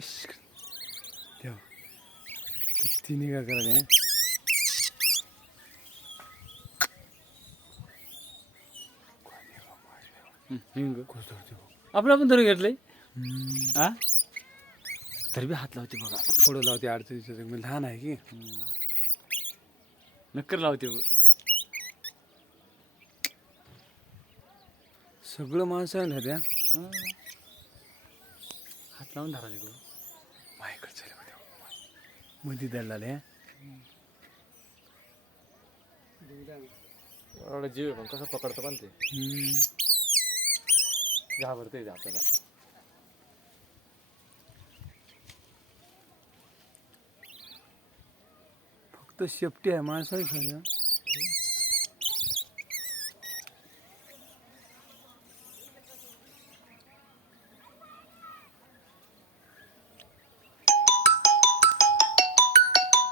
इश्क. तेव्हा किती निघा करा रे. आपण आपण धरून घेतलंय हा तरी बी हात लावते बघा. थोडं लावते अडचणीचं मी लहान आहे की नक्कर लावते बघ. सगळं माणसं आहे त्या हात लावून धरा तिकडं माझ्याकडे चालू मध्ये दल्लाले एवढा जीव आहे पण कसं पकडतं पण ते घाबरते आपल्याला. फक्त शेपटी आहे माणसाने सांगा